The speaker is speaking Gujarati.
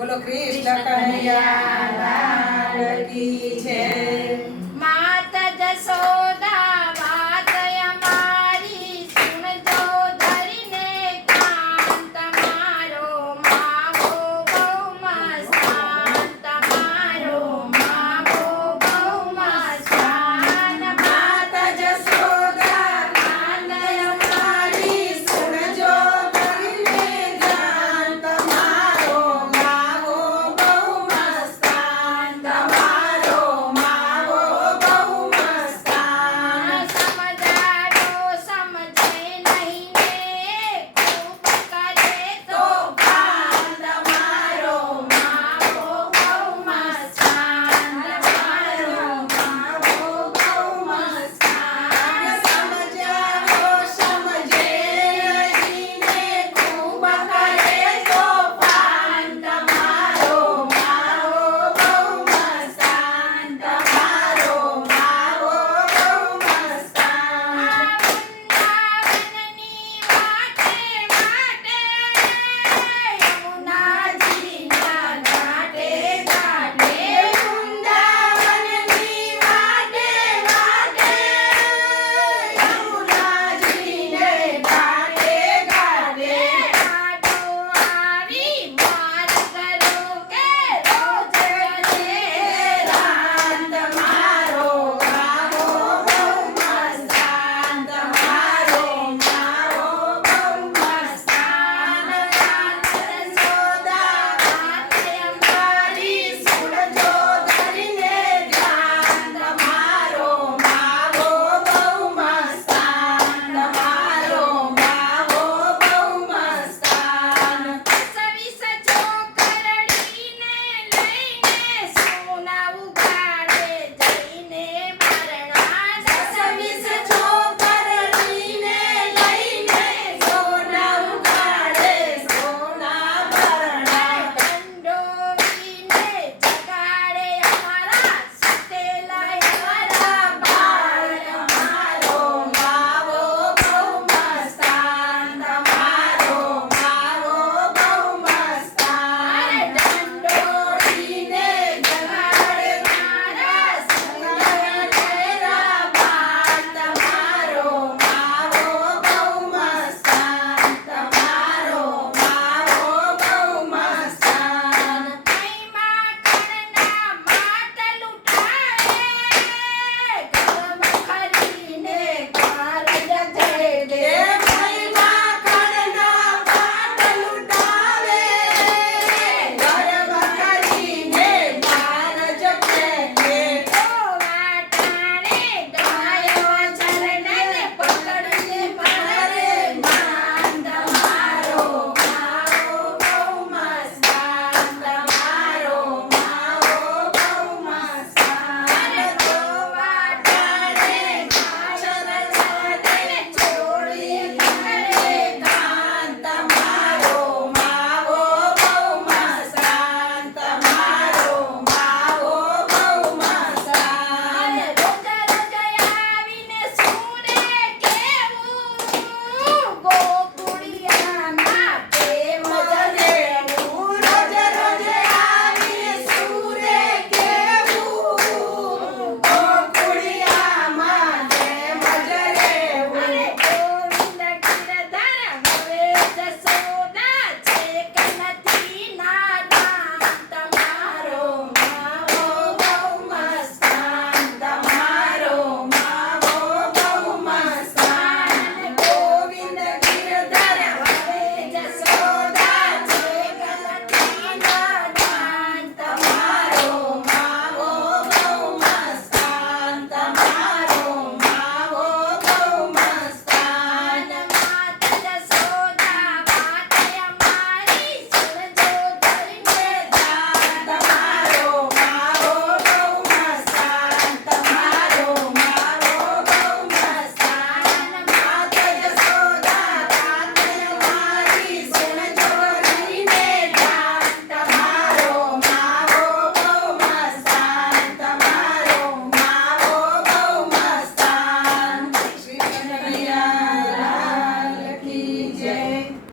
બોલો કૃષ્ણ કનૈયા લાલ કી